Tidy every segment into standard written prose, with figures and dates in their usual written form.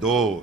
2,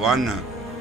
1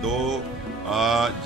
2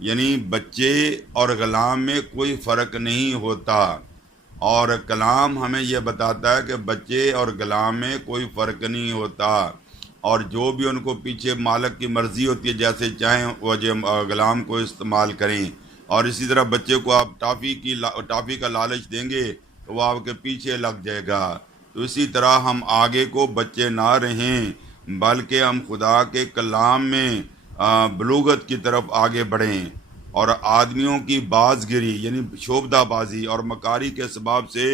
یعنی بچے اور غلام میں کوئی فرق نہیں ہوتا، اور کلام ہمیں یہ بتاتا ہے کہ بچے اور غلام میں کوئی فرق نہیں ہوتا، اور جو بھی ان کو پیچھے مالک کی مرضی ہوتی ہے جیسے چاہیں وہ غلام کو استعمال کریں، اور اسی طرح بچے کو آپ ٹافی کا لالچ دیں گے تو وہ آپ کے پیچھے لگ جائے گا۔ تو اسی طرح ہم آگے کو بچے نہ رہیں، بلکہ ہم خدا کے کلام میں بلوغت کی طرف آگے بڑھیں، اور آدمیوں کی بازگری یعنی شعبدہ بازی اور مکاری کے سبب سے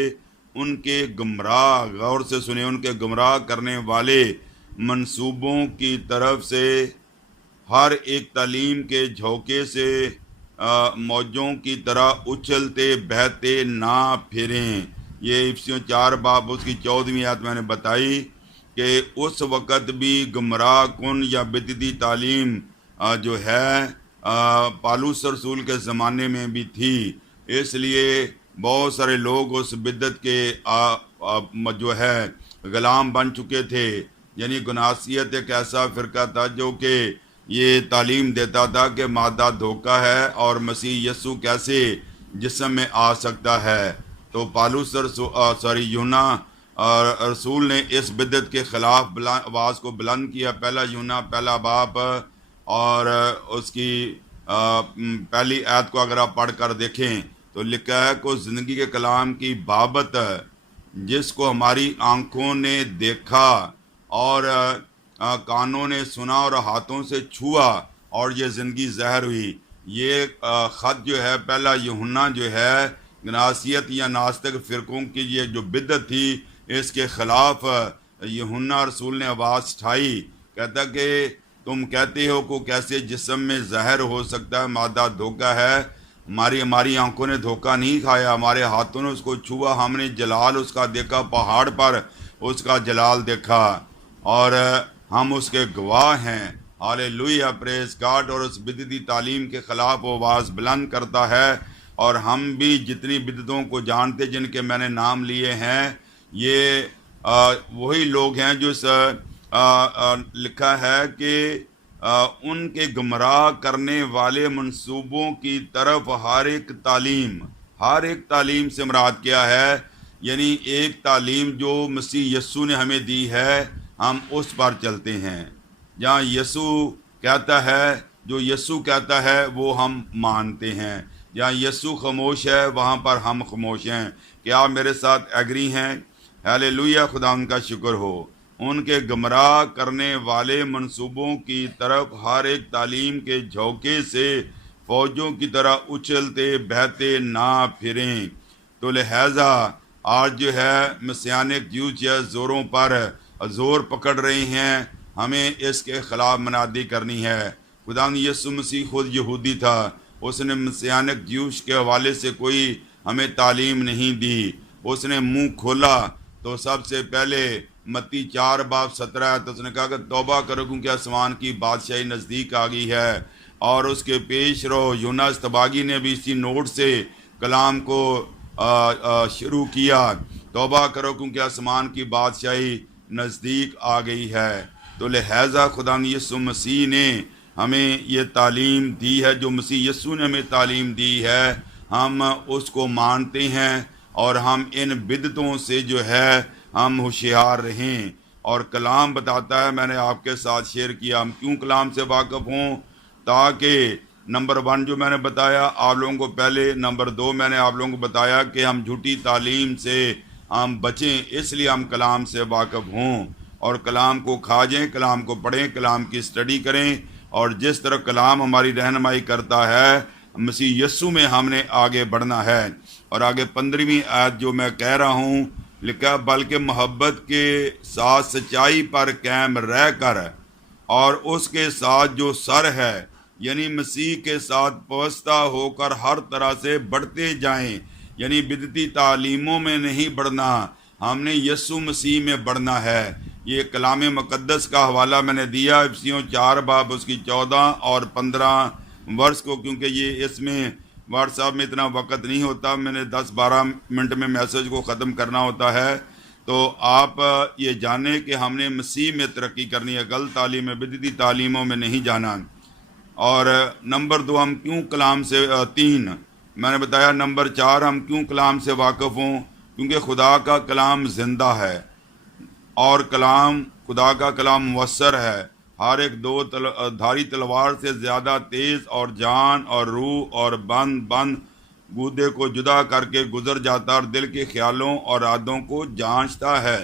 ان کے گمراہ، غور سے سنیں، ان کے گمراہ کرنے والے منصوبوں کی طرف سے ہر ایک تعلیم کے جھونکے سے موجوں کی طرح اچھلتے بہتے نہ پھریں۔ یہ افسیوں 4 باب اس کی 14ویں آیت میں نے بتائی کہ اس وقت بھی گمراہ کن یا بدعتی تعلیم جو ہے پالوس رسول کے زمانے میں بھی تھی، اس لیے بہت سارے لوگ اس بدعت کے جو ہے غلام بن چکے تھے۔ یعنی گناسیت ایک ایسا فرقہ تھا جو کہ یہ تعلیم دیتا تھا کہ مادہ دھوکہ ہے اور مسیح یسوع کیسے جسم میں آ سکتا ہے۔ تو پالوس یونا رسول نے اس بدعت کے خلاف آواز کو بلند کیا۔ پہلا یونا پہلا باب اور اس کی پہلی آیت کو اگر آپ پڑھ کر دیکھیں تو لکھا ہے کہ زندگی کے کلام کی بابت جس کو ہماری آنکھوں نے دیکھا اور کانوں نے سنا اور ہاتھوں سے چھوا اور یہ زندگی ظاہر ہوئی۔ یہ خط جو ہے پہلا یوحنا جو ہے گناسیت یا ناستک فرقوں کی یہ جو بدعت تھی اس کے خلاف یوحنا رسول نے آواز اٹھائی، کہتا کہ تم کہتے ہو کہ کیسے جسم میں زہر ہو سکتا ہے، مادہ دھوکہ ہے۔ ہماری آنکھوں نے دھوکہ نہیں کھایا، ہمارے ہاتھوں نے اس کو چھوا، ہم نے جلال اس کا دیکھا، پہاڑ پر اس کا جلال دیکھا اور ہم اس کے گواہ ہیں۔ ہاللیلویہ، پریز گاڈ۔ اور اس بدعتی تعلیم کے خلاف وہ آواز بلند کرتا ہے، اور ہم بھی جتنی بدعتوں کو جانتے جن کے میں نے نام لیے ہیں، یہ وہی لوگ ہیں جو لکھا ہے کہ ان کے گمراہ کرنے والے منصوبوں کی طرف ہر ایک تعلیم سے مراد کیا ہے؟ یعنی ایک تعلیم جو مسیح یسوع نے ہمیں دی ہے، ہم اس پر چلتے ہیں۔ جہاں یسوع کہتا ہے، جو یسوع کہتا ہے وہ ہم مانتے ہیں۔ جہاں یسوع خاموش ہے وہاں پر ہم خاموش ہیں۔ کیا آپ میرے ساتھ ایگری ہیں؟ ہاللیلویہ، خدا ان کا شکر ہو۔ ان کے گمراہ کرنے والے منصوبوں کی طرف ہر ایک تعلیم کے جھونکے سے فوجوں کی طرح اچھلتے بہتے نہ پھریں۔ تو لہذا آج جو ہے مسیانک جیوز زوروں پر زور پکڑ رہی ہیں، ہمیں اس کے خلاف منادی کرنی ہے۔ خدا یسوع مسیح خود یہودی تھا، اس نے مسیانک جیوش کے حوالے سے کوئی ہمیں تعلیم نہیں دی۔ اس نے منہ کھولا تو سب سے پہلے متی 4 باب 17 تو اس نے کہا کہ توبہ کرو کیونکہ آسمان کی بادشاہی نزدیک آ گئی ہے، اور اس کے پیش رو یونا استباغی نے بھی اسی نوٹ سے کلام کو شروع کیا، توبہ کرو کیونکہ آسمان کی بادشاہی نزدیک آ گئی ہے۔ تو لہٰذا خدا یسوع مسیح نے ہمیں یہ تعلیم دی ہے، جو مسیح یسوع نے ہمیں تعلیم دی ہے، ہم اس کو مانتے ہیں، اور ہم ان بدعتوں سے جو ہے ہم ہوشیار رہیں۔ اور کلام بتاتا ہے، میں نے آپ کے ساتھ شیئر کیا، ہم کیوں کلام سے واقف ہوں؟ تاکہ نمبر 1 جو میں نے بتایا آپ لوگوں کو پہلے، نمبر 2 میں نے آپ لوگوں کو بتایا کہ ہم جھوٹی تعلیم سے ہم بچیں، اس لیے ہم کلام سے واقف ہوں، اور کلام کو کھا جائیں، کلام کو پڑھیں، کلام کی اسٹڈی کریں، اور جس طرح کلام ہماری رہنمائی کرتا ہے مسیح یسوع میں ہم نے آگے بڑھنا ہے۔ اور آگے 15ویں آیت جو میں کہہ رہا ہوں لکھا، بلکہ محبت کے ساتھ سچائی پر قائم رہ کر اور اس کے ساتھ جو سر ہے یعنی مسیح کے ساتھ وابستہ ہو کر ہر طرح سے بڑھتے جائیں۔ یعنی بدعتی تعلیموں میں نہیں بڑھنا، ہم نے یسوع مسیح میں بڑھنا ہے۔ یہ کلام مقدس کا حوالہ میں نے دیا افسیوں 4 باب اس کی 14 اور 15 ورس کو، کیونکہ یہ اس میں واٹس ایپ میں اتنا وقت نہیں ہوتا، میں نے 10-12 منٹ میں میسج کو ختم کرنا ہوتا ہے۔ تو آپ یہ جانیں کہ ہم نے مسیح میں ترقی کرنی ہے، غلط تعلیم میں، بدعتی تعلیموں میں نہیں جانا۔ اور نمبر 2 ہم کیوں کلام سے 3 میں نے بتایا، نمبر 4 ہم کیوں کلام سے واقف ہوں، کیونکہ خدا کا کلام زندہ ہے، اور خدا کا کلام مؤثر ہے، ہر ایک دھاری تلوار سے زیادہ تیز اور جان اور روح اور بند گودے کو جدا کر کے گزر جاتا اور دل کے خیالوں اور ارادوں کو جانچتا ہے۔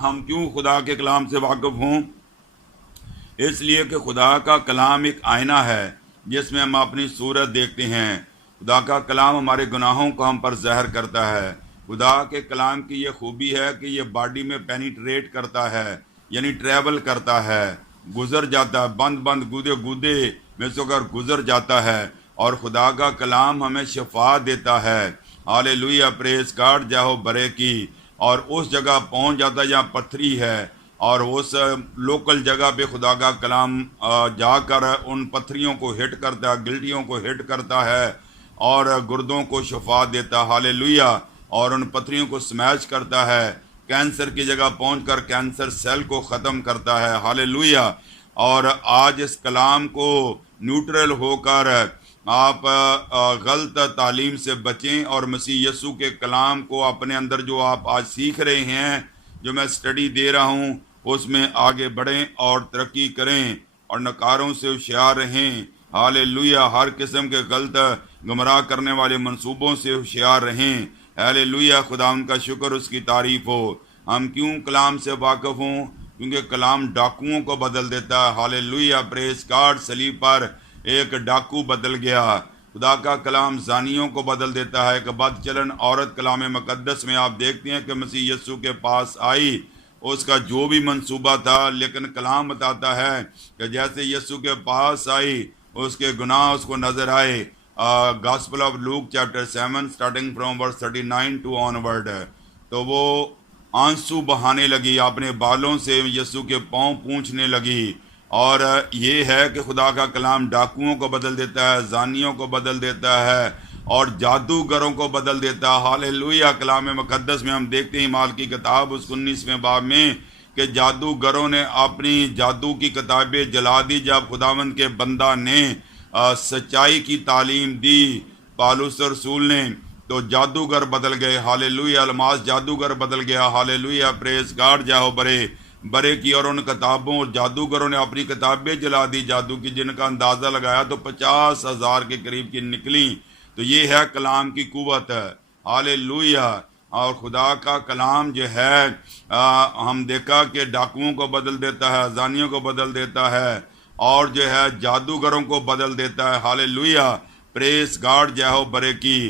ہم کیوں خدا کے کلام سے واقف ہوں؟ اس لیے کہ خدا کا کلام ایک آئینہ ہے جس میں ہم اپنی صورت دیکھتے ہیں۔ خدا کا کلام ہمارے گناہوں کو ہم پر ظاہر کرتا ہے۔ خدا کے کلام کی یہ خوبی ہے کہ یہ باڈی میں پینیٹریٹ کرتا ہے، یعنی ٹریول کرتا ہے، گزر جاتا ہے، بند گودے میں سے کر گزر جاتا ہے، اور خدا کا کلام ہمیں شفا دیتا ہے۔ ہالےلویا، پریز گاڈ، جاہو برے کی، اور اس جگہ پہنچ جاتا ہے جہاں پتھری ہے، اور اس لوکل جگہ پہ خدا کا کلام جا کر ان پتھریوں کو ہٹ کرتا ہے، گلٹیوں کو ہٹ کرتا ہے، اور گردوں کو شفا دیتا ہے۔ ہالےلویا، اور ان پتھریوں کو سمیش کرتا ہے، کینسر کی جگہ پہنچ کر کینسر سیل کو ختم کرتا ہے۔ ہالےلویا، اور آج اس کلام کو نیوٹرل ہو کر آپ غلط تعلیم سے بچیں، اور مسیح یسوع کے کلام کو اپنے اندر جو آپ آج سیکھ رہے ہیں، جو میں سٹڈی دے رہا ہوں، اس میں آگے بڑھیں اور ترقی کریں، اور نکاروں سے ہوشیار رہیں۔ ہالےلویا، ہر قسم کے غلط گمراہ کرنے والے منصوبوں سے ہوشیار رہیں۔ ہالےلویا، خدا ان کا شکر، اس کی تعریف ہو۔ ہم کیوں کلام سے واقف ہوں؟ کیونکہ کلام ڈاکوؤں کو بدل دیتا ہے۔ ہالےلویا، پریز گاڈ، صلیب پر ایک ڈاکو بدل گیا۔ خدا کا کلام زانیوں کو بدل دیتا ہے۔ ایک بد چلن عورت کلام مقدس میں آپ دیکھتے ہیں کہ مسیح یسوع کے پاس آئی، اس کا جو بھی منصوبہ تھا، لیکن کلام بتاتا ہے کہ جیسے یسوع کے پاس آئی، اس کے گناہ اس کو نظر آئے۔ Gospel of Luke chapter 7 starting from verse 39 to onward, تو وہ آنسو بہانے لگی، اپنے بالوں سے یسوع کے پاؤں پونچھنے لگی۔ اور یہ ہے کہ خدا کا کلام ڈاکوؤں کو بدل دیتا ہے، زانیوں کو بدل دیتا ہے، اور جادوگروں کو بدل دیتا ہے۔ ہالےلویا، کلام مقدس میں ہم دیکھتے ہیں مال کی کتاب اس 19ویں باب میں کہ جادوگروں نے اپنی جادو کی کتابیں جلا دی جب خداوند کے بندہ نے سچائی کی تعلیم دی، پالوس رسول نے، تو جادوگر بدل گئے۔ ہالےلویا، الماس جادوگر بدل گیا۔ ہالےلویا، پریز گاڈ، جاہو برے کی، اور ان کتابوں، جادوگروں نے اپنی کتابیں جلا دی جادو کی، جن کا اندازہ لگایا تو 50,000 کے قریب کی نکلیں۔ تو یہ ہے کلام کی قوت۔ ہالےلویا، اور خدا کا کلام جو ہے ہم دیکھا کہ ڈاکوؤں کو بدل دیتا ہے، زانیوں کو بدل دیتا ہے، اور جو ہے جادوگروں کو بدل دیتا ہے۔ ہالےلویا، پریز گاڈ، جاہو برے کی،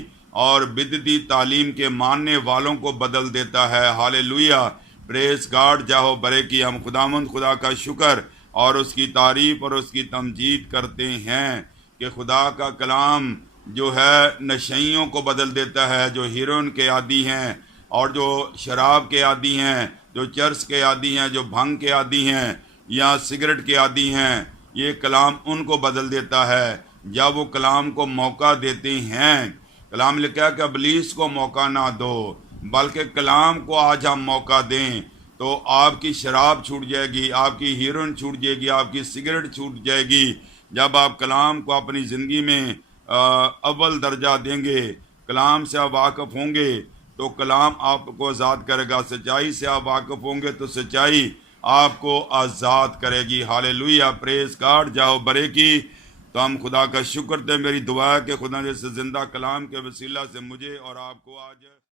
اور بدعتی تعلیم کے ماننے والوں کو بدل دیتا ہے۔ ہالےلویا، پریز گاڈ، جاہو برے کی۔ ہم خداوند خدا کا شکر اور اس کی تعریف اور اس کی تمجید کرتے ہیں کہ خدا کا کلام جو ہے نشئیوں کو بدل دیتا ہے، جو ہیروئن کے عادی ہیں، اور جو شراب کے عادی ہیں، جو چرس کے عادی ہیں، جو بھنگ کے عادی ہیں، یا سگریٹ کے عادی ہیں، یہ کلام ان کو بدل دیتا ہے جب وہ کلام کو موقع دیتے ہیں۔ کلام لکھا ہے کہ ابلیس کو موقع نہ دو، بلکہ کلام کو آج ہم موقع دیں، تو آپ کی شراب چھوٹ جائے گی، آپ کی ہیروئن چھوٹ جائے گی، آپ کی سگریٹ چھوٹ جائے گی، جب آپ کلام کو اپنی زندگی میں اول درجہ دیں گے، کلام سے آپ واقف ہوں گے، تو کلام آپ کو آزاد کرے گا۔ سچائی سے آپ واقف ہوں گے تو سچائی آپ کو آزاد کرے گی۔ ہالےلویا، پریز گاڈ، جاہو برے کی۔ تو ہم خدا کا شکر دیں۔ میری دعا ہے کہ خدا جیسے زندہ کلام کے وسیلہ سے مجھے اور آپ کو آج